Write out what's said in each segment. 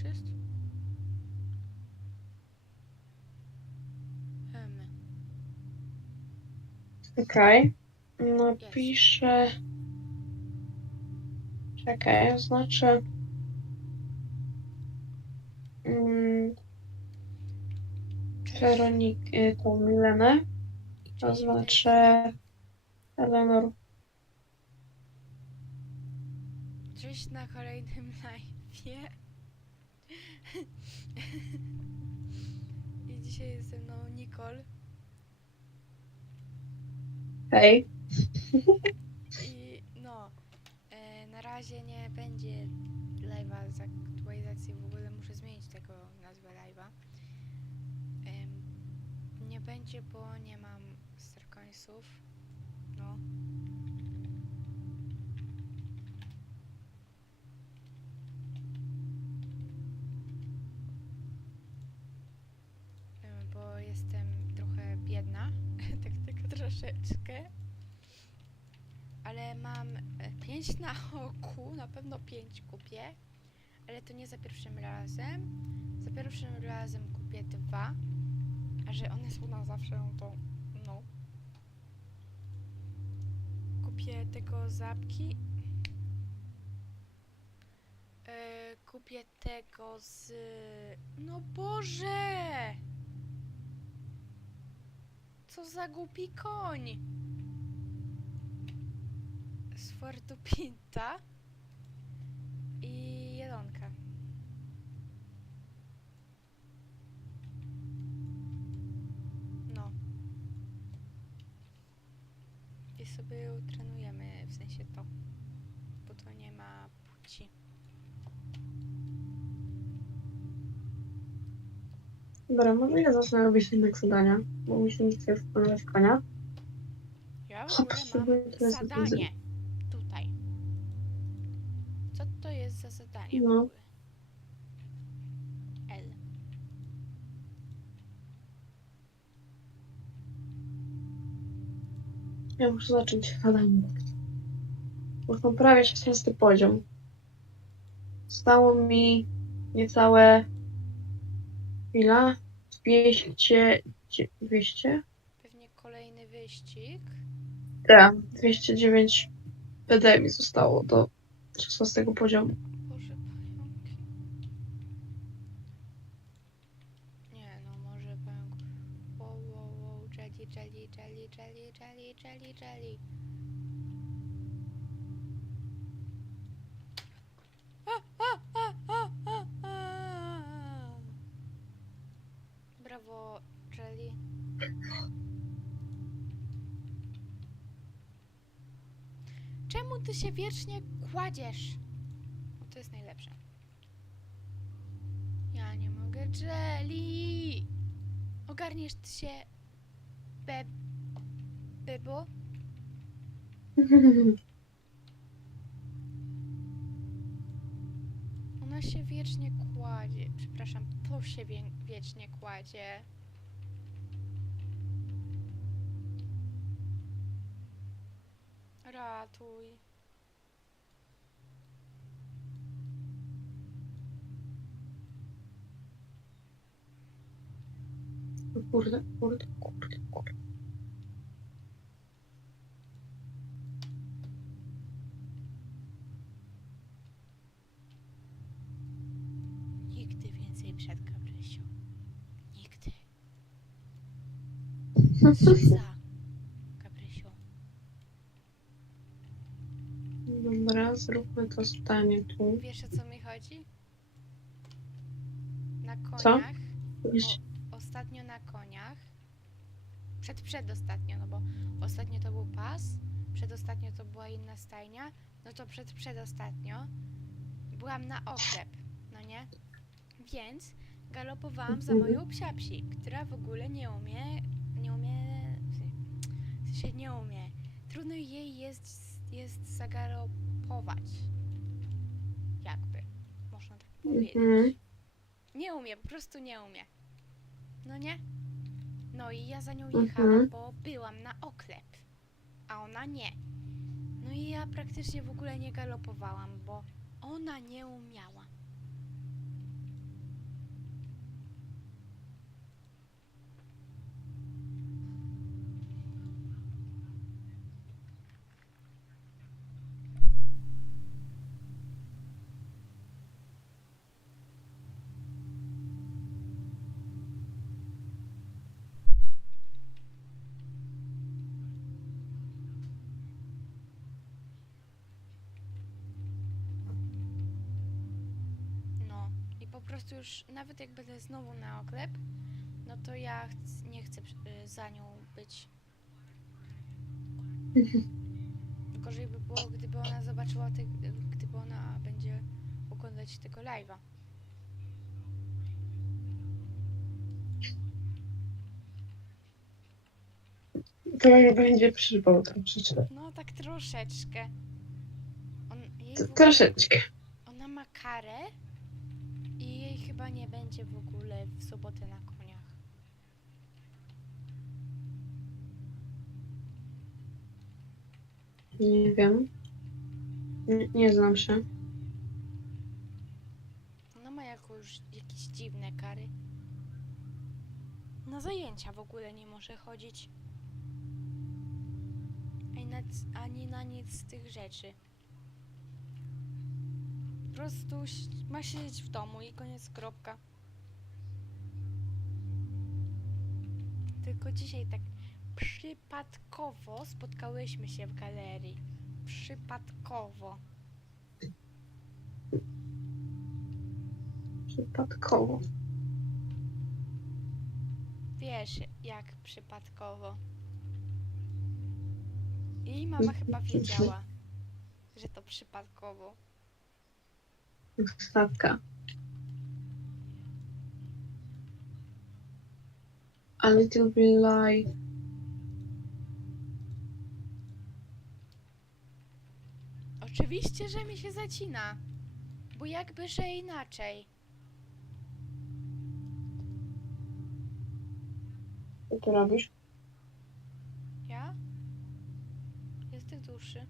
już jest? Em, Okej. Napiszę. Czekaj, oznaczę. Mm. Weronik, y, tą Milenę. Oznaczę Eleanor. Cześć na kolejnym live'ie. I dzisiaj jest ze mną Nicole. Hej. I no, e, na razie nie będzie live'a z aktualizacji, w ogóle muszę zmienić tego nazwę live'a. Em, nie będzie, bo nie mam starkońców. No. Em, Bo jestem trochę biedna, tak tylko troszeczkę ale mam 5 na oku, na pewno 5 kupię, ale to nie za pierwszym razem. Za pierwszym razem kupię dwa, a że one są na zawsze, no to no. Kupię tego zapki. E, kupię tego z... No Boże! Co za głupi koń! z Fortu Pinta i Jelonka. No. I sobie utrenujemy, w sensie to, bo to nie ma płci. Dobra, może ja zacznę robić jednak zadania, bo mi się nie chce planować konia. Ja w Co ogóle potrzebuję mam teraz zadanie tutaj. Co to jest za zadanie w No. ogóle? L. Ja muszę zacząć zadanie. Już mam prawie 16 poziom. Zostało mi niecałe... Chwila? 200... 200? Pewnie kolejny wyścig. Tak, 209 PD mi zostało do 16 poziomu. Boże, pająki. Nie, no może pająk. Wow, wow, wow, jelly, jelly, jelly, jelly, jelly, jelly, jelly. A, a, a, a, a, a. Jelly. Czemu ty się wiecznie kładziesz? To jest najlepsze. Ja nie mogę, Jelly! Ogarniesz ty się, be... Bebo? Ona się wiecznie kładzie. Przepraszam, to się wie, wiecznie kładzie. Ratuj. Kurde, kurde, kurde, kurde. Gabrysiu. Dobra, zróbmy to zdanie tu. Wiesz o co mi chodzi? Na Co? koniach. Wiesz, Ostatnio na koniach. Przed, przedostatnio, no bo ostatnio to był pas, przedostatnio to była inna stajnia, no to przed, przedostatnio byłam na oklep, no nie? Więc galopowałam za moją psiapsi, która w ogóle nie umie, nie umie, sensie nie umie. Trudno jej jest, jest zagalopować. Jakby, można tak powiedzieć. Mhm. Nie umie, po prostu nie umie. No nie? No i ja za nią Mhm. jechałam, bo byłam na oklep, a ona nie. No i ja praktycznie w ogóle nie galopowałam, bo ona nie umiała. Po prostu już, nawet jak będę znowu na oklep, no to ja chc- nie chcę y, za nią być. Gorzej by było, gdyby ona zobaczyła, te, gdyby ona będzie oglądać tego live'a. To jak będzie przypał troszeczkę. No tak troszeczkę. On, jej To w ogóle, Troszeczkę. ona ma karę chyba nie będzie w ogóle w sobotę na koniach. Nie wiem. Nie, nie znam się. Ona ma jakąś, jakieś dziwne kary. Na zajęcia w ogóle nie może chodzić. Ani na, c- ani na nic z tych rzeczy. Po prostu ma siedzieć w domu i koniec kropka. Tylko dzisiaj tak przypadkowo spotkałyśmy się w galerii. Przypadkowo. Przypadkowo. Wiesz, jak przypadkowo. Jej mama chyba wiedziała, że to przypadkowo. Stawka. A little bit lie. Oczywiście, że mi się zacina. Bo jakby, że inaczej. Co ty robisz? Ja? Jesteś dłuższy.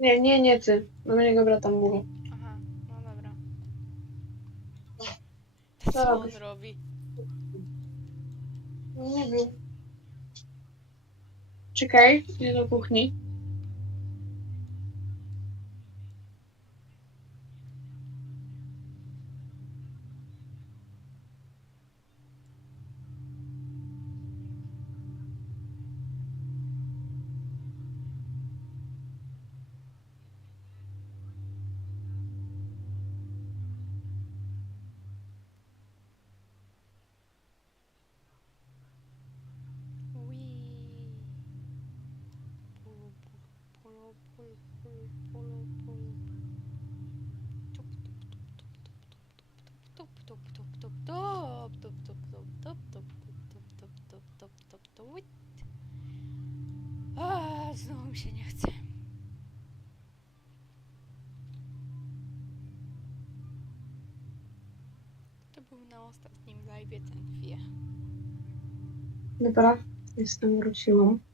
Nie, nie, nie ty. Do mojego brata mówię. Aha, no dobra. Co Co on robisz? robi? Nie wiem. Czekaj, idę do kuchni. Znowu się nie chce. To był na ostatnim live ten wie. Dobra, jestem, wróciłam.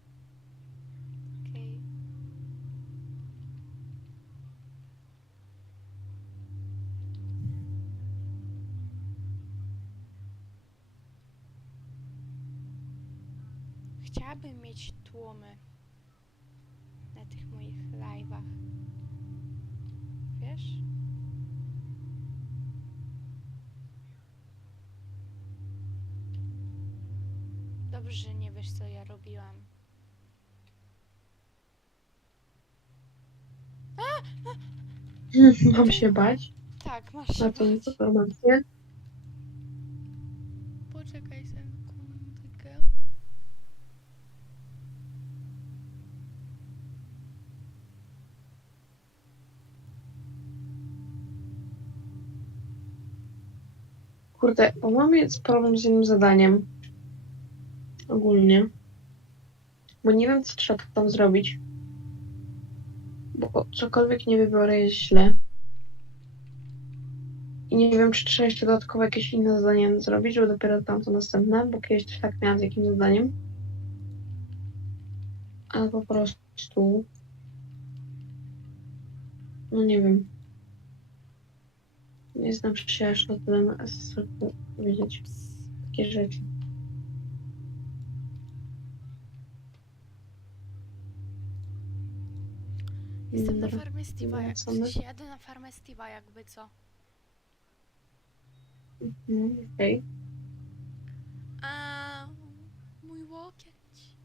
Chciałabym mieć tłumy na tych moich live'ach. Wiesz? Dobrze, że nie wiesz, co ja robiłam. Mam się bać. Tak, masz się tą bać. informację. Kurde, bo mamy jest problem z jednym zadaniem. Ogólnie. Bo nie wiem, co trzeba tam zrobić. Bo cokolwiek nie wybiorę jest źle. I nie wiem, czy trzeba jeszcze dodatkowo jakieś inne zadanie zrobić, żeby dopiero tam to następne, bo kiedyś też tak miałam z jakimś zadaniem. Ale po prostu... No nie wiem. Nie znam się aż na tyle na S, żeby powiedzieć takie rzeczy. Jestem na farmie Steve'a, jak, w Wracamy. sensie jadę na farmę Steve'a jakby co. Mhm, Okej. A mój łokieć.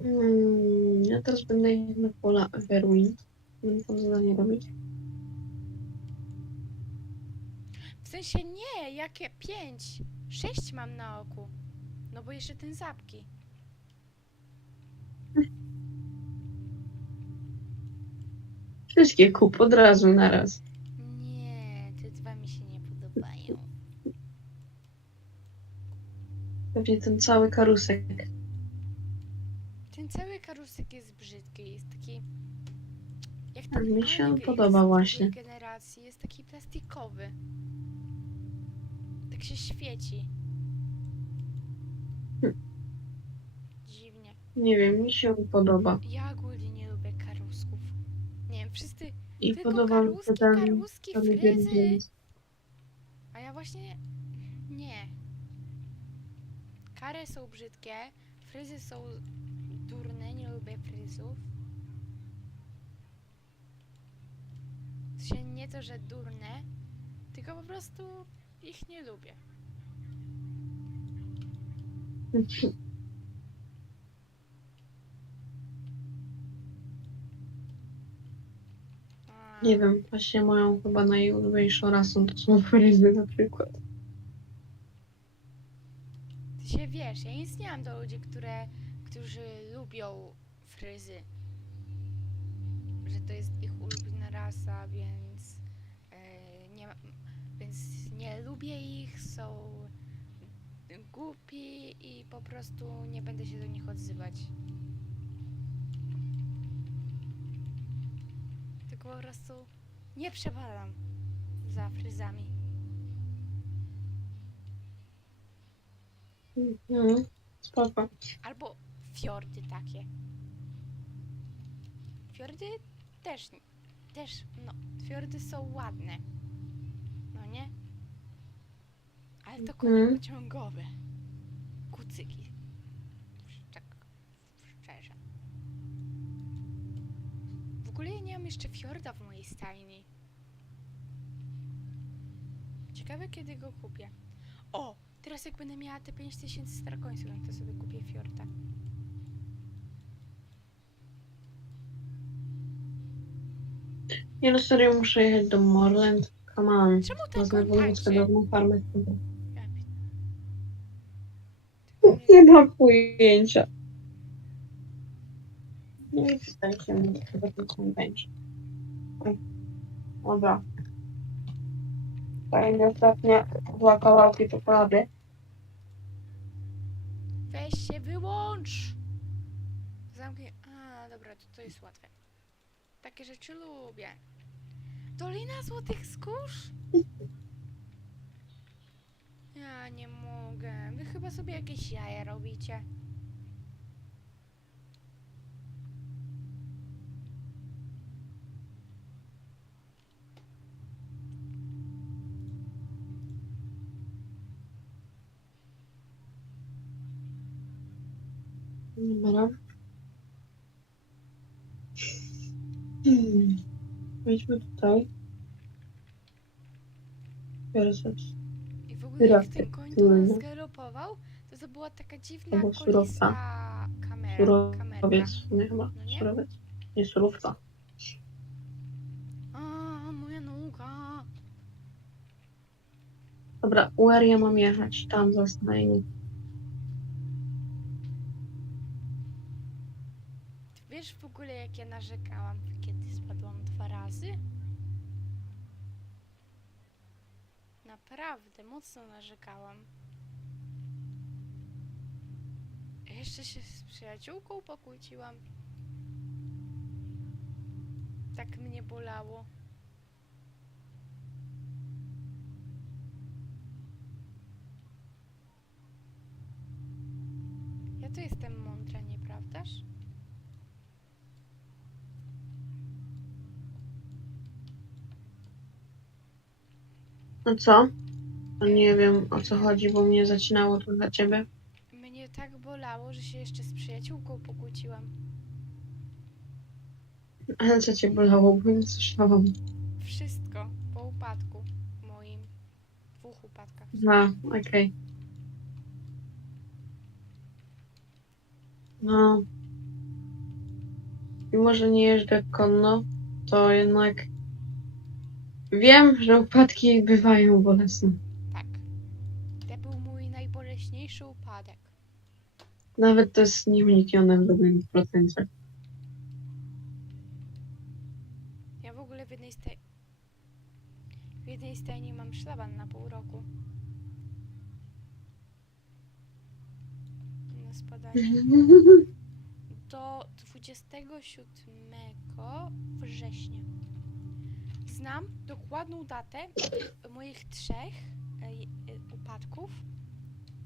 Mm, ja teraz będę na pola Everwin. Będę tam zadanie robić. W sensie nie, jakie pięć? Sześć mam na oku. No bo jeszcze ten zapki. Wszystkie kup od razu naraz. Nie, te dwa mi się nie podobają. Pewnie ten cały karusek. Ten cały karusek jest brzydki, jest taki... Jak Tak, mi się on podoba właśnie. generacji, jest taki plastikowy. Tak się świeci. Hm. Dziwnie. Nie wiem, mi się on podoba. Ja ogólnie nie lubię karusków. Nie wiem, wszyscy I tylko podoba mi się karuski, ten... karuski, ten fryzy. A ja właśnie nie. Kary są brzydkie, fryzy są durne, nie lubię fryzów. W sensie nie to, że durne, tylko po prostu ich nie lubię. Nie wiem, właśnie moją chyba najulubieńszą rasą to są fryzy na przykład. Ty się wiesz, ja nic nie mam do ludzi, które, którzy lubią fryzy. Że to jest ich ulubiona rasa, więc więc nie lubię ich, są głupi i po prostu nie będę się do nich odzywać. Tylko po prostu nie przepadam za fryzami. Mhm, spoko. Albo fiordy takie. Fiordy też, też, no, fiordy są ładne. No nie? Ale to konie Mhm. pociągowe. Kucyki. Tak szczerze. W ogóle ja nie mam jeszcze fiorda w mojej stajni. Ciekawe kiedy go kupię. O! Teraz jak będę miała te 5000 strakońców, to sobie kupię fiorda. Nie no serio, muszę jechać do Morland. Come on. Czemu ten Wezmę koń wojewódzką tańczy? dawną farmę. Ja pi- Tylko nie- Nie mam pojęcia. Nie wydaje się mi, chyba ten koń będzie. Oj. Dobra. Fajnie, ostatnie dwa kawałki czekolady. Weź się wyłącz! Zamknij. A, dobra, to, to jest łatwe. Takie rzeczy lubię. Dolina Złotych Skórz? Ja nie mogę. Wy chyba sobie jakieś jaja robicie. Dobra. Hmm. Wejdźmy tutaj. Biorę jak ten koń tu Surowca. zgalopował, to to była taka dziwna Albo kolista surowca. kamera, kamerka. surowiec. Nie chyba. No nie? Surowiec. Nie surówca. A, moja noga. Dobra, where ja mam jechać? Tam za stajni. Wiesz w ogóle jak ja narzekałam, kiedy spadłam dwa razy? Naprawdę, mocno narzekałam. Jeszcze się z przyjaciółką pokłóciłam. Tak mnie bolało. Ja tu jestem mądra, nieprawdaż? No co? No nie wiem o co chodzi, bo mnie zacinało tu dla ciebie. Mnie tak bolało, że się jeszcze z przyjaciółką pokłóciłam. Ale co cię bolało, bo nie słyszałam. Wszystko po upadku moim. Dwóch upadkach. A, okej. No. mimo że nie jeżdżę konno, to jednak wiem, że upadki bywają bolesne. Tak. To był mój najboleśniejszy upadek. Nawet to jest nieuniknione w żadnym procencie. Ja w ogóle w jednej staj... W jednej stajni mam szlaban na pół roku. Na spadanie. Do 27 września. Znam dokładną datę moich trzech e, e, upadków,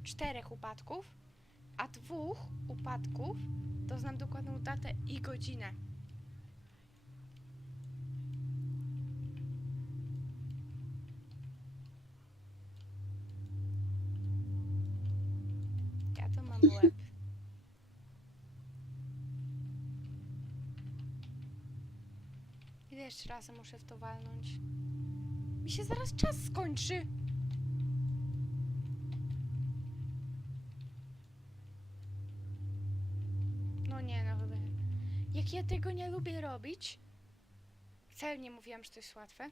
czterech upadków, a dwóch upadków to znam dokładną datę i godzinę. Ja to mam łeb. Jeszcze razy muszę w to walnąć? Mi się zaraz czas skończy. No nie, no chyba. Jak ja tego nie lubię robić, wcale nie mówiłam, że to jest łatwe,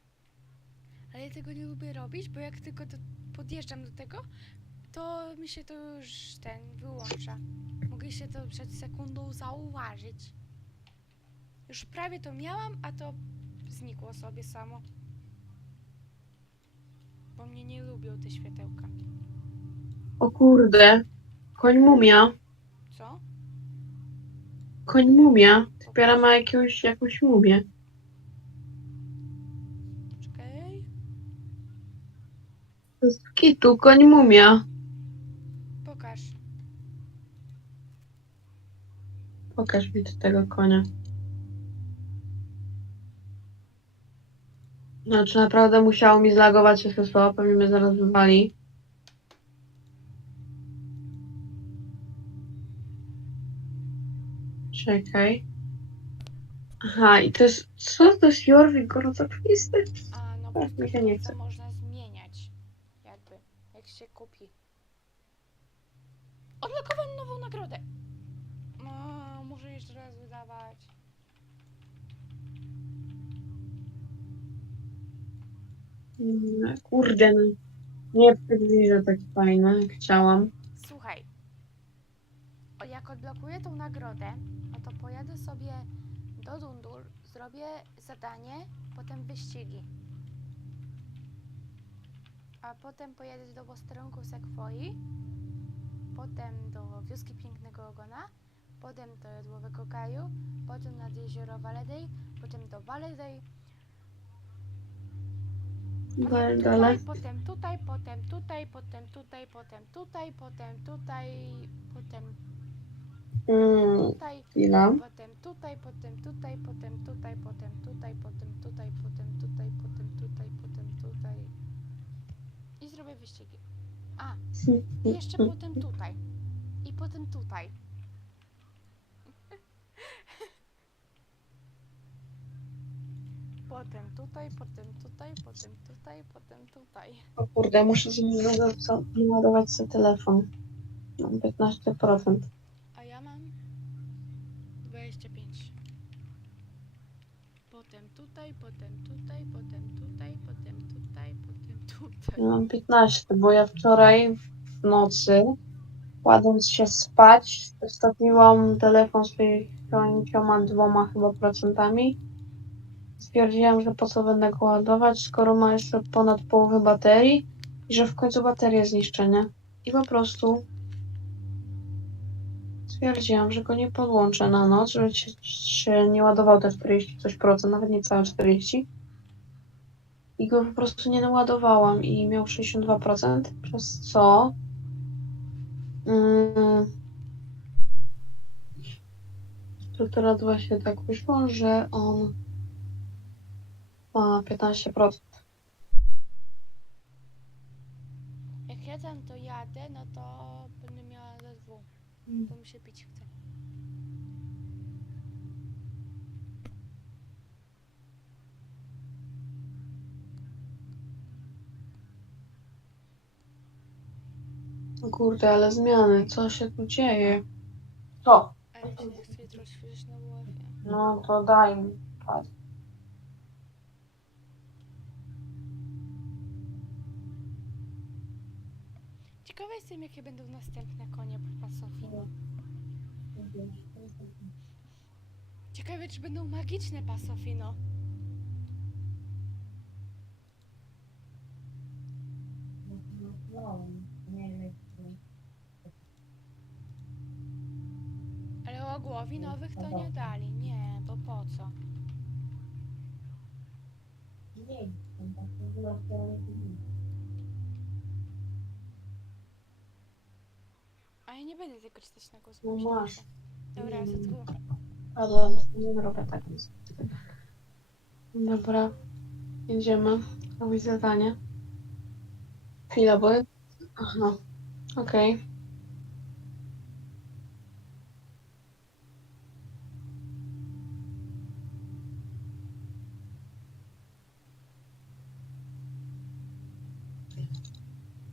ale ja tego nie lubię robić, bo jak tylko do, podjeżdżam do tego, to mi się to już ten wyłącza. Mogę się to przed sekundą zauważyć. Już prawie to miałam, a to znikło sobie samo. Bo mnie nie lubią te światełka. O kurde, koń mumia. Co? Koń mumia. Typiara ma jakąś, jakąś mumię. Czekaj. To jest kitu, koń mumia. Pokaż. Pokaż mi tego konia. Znaczy naprawdę musiało mi zlagować się SSO, pewnie mnie zaraz wywali. Czekaj. Aha, i to jest... Co to jest Jorwik gorącokrwisty? A, no Tak, mi się nie chce. można zmieniać. Jakby. Jak się kupi. Odblokowałem nową nagrodę. No, muszę jeszcze raz wydawać. Kurde, no. Nie że tak fajne, jak chciałam. Słuchaj. O, jak odblokuję tą nagrodę, no to pojadę sobie do Dundur, zrobię zadanie, potem wyścigi. A potem pojadę do posterunku Sekwoi, potem do wioski Pięknego Ogona, potem do Jodłowego Gaju, potem nad jezioro Valedej, potem do Valedej, potem Dalej. tutaj, potem tutaj, potem tutaj, potem tutaj, potem tutaj, potem tutaj, potem Mm, tutaj, chwila. potem tutaj, potem tutaj, potem tutaj, potem tutaj, potem tutaj, potem tutaj, potem tutaj, potem tutaj. I zrobię wyścigi. A, i jeszcze potem tutaj. I potem tutaj. Potem tutaj, potem tutaj, potem tutaj, potem tutaj. O kurde, muszę naładować sobie telefon. Mam 15%. A ja mam 25. Potem tutaj, potem tutaj, potem tutaj, potem tutaj, potem tutaj. Ja mam 15, bo ja wczoraj w nocy, kładąc się spać, zostawiłam telefon z 52 chyba procentami. Stwierdziłam, że po co będę go ładować, skoro ma jeszcze ponad połowę baterii i że w końcu bateria zniszczę, nie? I po prostu stwierdziłam, że go nie podłączę na noc, żeby się, się nie ładował te 40 coś procent, nawet nie całe 40. I go po prostu nie naładowałam i miał 62%, przez co mm, to teraz właśnie tak wyszło, że on ma 15%. Jak ja tam to jadę, no to będę miała ze dwóch, bo mi się pić chce. O kurde, ale zmiany, co się tu dzieje? Co? Nie jutro na WF-ie. No to daj mi. Jestem, jakie będą następne konie pasofino. Ciekawe, czy będą magiczne pasofino. Ale ogłowi nowych to nie dali. Nie, bo po co? A ja nie będę tego czytać na głos. No głośno. masz. Dobra, Mm. ZW. Ale nie robię tak nic. Dobra. Jedziemy. Robić zadanie. Chwila, bo... Aha. Okej.